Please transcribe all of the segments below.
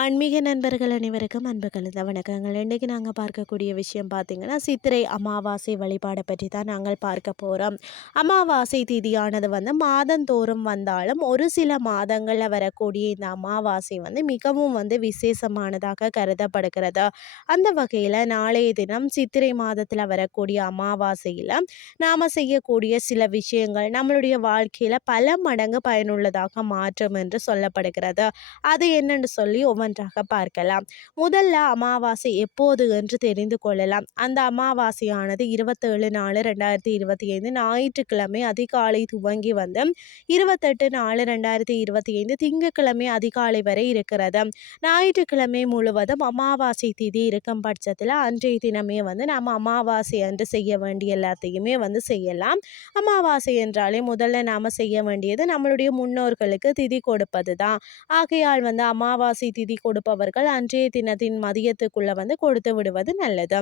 ஆன்மீக நண்பர்கள் அனைவருக்கும் அன்பு கலந்த வணக்கங்கள். இன்றைக்கி நாங்கள் பார்க்கக்கூடிய விஷயம் பார்த்திங்கன்னா சித்திரை அமாவாசை வழிபாடை பற்றி தான் நாங்கள் பார்க்க போகிறோம் அமாவாசை திதியானது வந்து மாதந்தோறும் வந்தாலும் ஒரு சில மாதங்களில் வரக்கூடிய இந்த அமாவாசை வந்து மிகவும் வந்து விசேஷமானதாக கருதப்படுகிறது. அந்த வகையில் நாளைய தினம் சித்திரை மாதத்தில் வரக்கூடிய அமாவாசையில் நாம் செய்யக்கூடிய சில விஷயங்கள் நம்மளுடைய வாழ்க்கையில் பல மடங்கு பயனுள்ளதாக மாற்றும் என்று சொல்லப்படுகிறது. அது என்னென்னு சொல்லி ஒவ்வொன்றாக பார்க்கலாம். முதல்ல அமாவாசை எப்போது என்று தெரிந்து கொள்ளலாம். அந்த அமாவாசையானது இருபத்தேழு நாலு ரெண்டாயிரத்தி இருபத்தி ஐந்து ஞாயிற்றுக்கிழமை அதிகாலை துவங்கி வந்து இருபத்தெட்டு நாலு ரெண்டாயிரத்தி இருபத்தி ஐந்து திங்கட்கிழமை அதிகாலை வரை இருக்கிறது. ஞாயிற்றுக்கிழமை முழுவதும் அமாவாசை திதி இருக்கும் பட்சத்தில் அன்றைய தினமே வந்து நம்ம அமாவாசை அன்று செய்ய வேண்டிய எல்லாத்தையுமே வந்து செய்யலாம். அமாவாசை என்றாலே முதல்ல நாம் செய்ய வேண்டியது நம்மளுடைய முன்னோர்களுக்கு திதி கொடுப்பது தான் ஆகையால் வந்து அமாவாசை திதி கொடுப்பவர்கள் அன்றைய தினத்தின் மதியத்துக்குள்ளே வந்து கொடுத்து விடுவது நல்லது.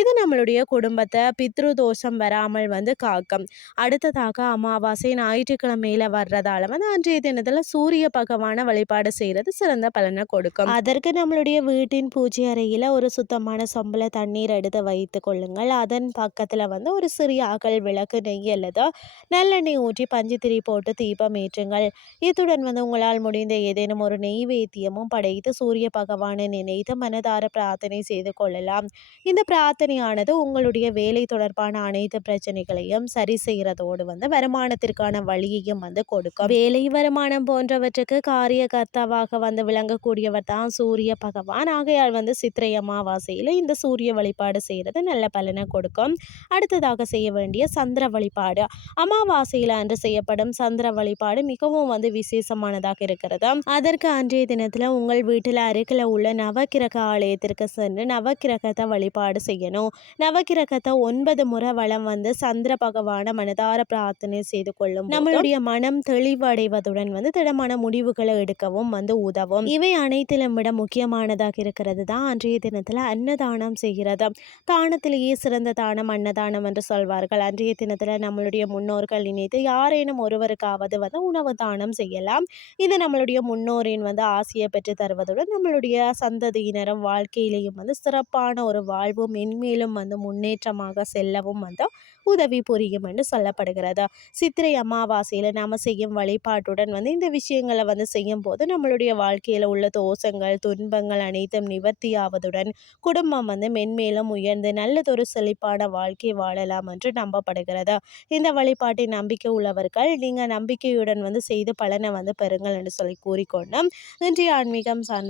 இது நம்மளுடைய குடும்பத்தை பித்ரு தோஷம் வராமல் வந்து காக்கும். அடுத்ததாக அமாவாசை ஞாயிற்றுக்கிழமையில வர்றதால வந்து அன்றைய தினத்தில் சூரிய பகவான வழிபாடு செய்கிறது சிறந்த பலனை கொடுக்கும். அதற்கு நம்மளுடைய வீட்டின் பூஜை அறையில் ஒரு சுத்தமான சம்பள தண்ணீர் எடுத்து வைத்து கொள்ளுங்கள். அதன் பக்கத்தில் வந்து ஒரு சிறிய அகல் விளக்கு நெய் அல்லது நல்லெண்ணெய் ஊற்றி பஞ்சுத்திரி போட்டு தீபம் ஏற்றுங்கள். இத்துடன் வந்து உங்களால் முடிந்த ஏதேனும் ஒரு நெய்வேத்தியமும் படைத்து சூரிய பகவானை நினைத்து மனதார பிரார்த்தனை செய்து கொள்ளலாம். இந்த பிரார்த்தனையானது உங்களுடைய வேலை தொடர்பான அனைத்து பிரச்சனைகளையும் சரி செய்கிறதோடு வந்து வருமானத்திற்கான வழியையும் வந்து கொடுக்கும். வேலை வருமானம் போன்றவற்றுக்கு காரிய கர்த்தாவாக வந்து விளங்கக்கூடியவர் தான் சூரிய பகவான். ஆகையால் வந்து சித்திரை அமாவாசையில் இந்த சூரிய வழிபாடு செய்கிறது நல்ல பலனை கொடுக்கும். அடுத்ததாக செய்ய வேண்டிய சந்திர வழிபாடு. அமாவாசையில் அன்று செய்யப்படும் சந்திர வழிபாடு மிகவும் வந்து விசேஷமானதாக இருக்கிறது. அதற்கு அன்றைய தினத்தில் உங்கள் வீட்டு வீட்டில் அருகில் உள்ள நவக்கிரக ஆலயத்திற்கு சென்று நவக்கிரகத்தை வழிபாடு செய்யணும். நவக்கிரகத்தை ஒன்பது முறை வளம் வந்து சந்திர பகவான மனதார பிரார்த்தனை செய்து கொள்ளும் நம்மளுடைய மனம் தெளிவடைவதுடன் வந்து திடமான முடிவுகளை எடுக்கவும் வந்து உதவும். இவை அனைத்திலும் விட முக்கியமானதாக இருக்கிறது தான் அன்றைய தினத்தில் அன்னதானம் செய்கிறது. தானத்திலேயே சிறந்த தானம் அன்னதானம் என்று சொல்வார்கள். அன்றைய தினத்தில் நம்மளுடைய முன்னோர்கள் நினைத்து யாரேனும் ஒருவருக்காவது வந்து உணவு தானம் செய்யலாம். இது நம்மளுடைய முன்னோரின் வந்து ஆசையை பெற்று தருவதுடன் நம்மளுடைய சந்ததியினரும் வாழ்க்கையிலையும் வந்து சிறப்பான ஒரு வாழ்வு மென்மேலும் வந்து முன்னேற்றமாக செல்லவும் வந்து உதவி புரியும் என்று சொல்லப்படுகிறது. சித்திரை அமாவாசையில் நாம் செய்யும் வழிபாட்டுடன் வந்து இந்த விஷயங்களை வந்து செய்யும் போது நம்மளுடைய வாழ்க்கையில் உள்ள தோஷங்கள் துன்பங்கள் அனைத்தும் நிவர்த்தியாவதுடன் குடும்பம் வந்து மென்மேலும் உயர்ந்து நல்லதொரு செழிப்பான வாழ்க்கை வாழலாம் என்று நம்பப்படுகிறது. இந்த வழிபாட்டை நம்பிக்கை உள்ளவர்கள் நீங்கள் நம்பிக்கையுடன் வந்து செய்து பலனை வந்து பெறுங்கள் என்று சொல்லி கூறிக்கொண்டு இன்றைய ஆன்மீகம் சார்ந்த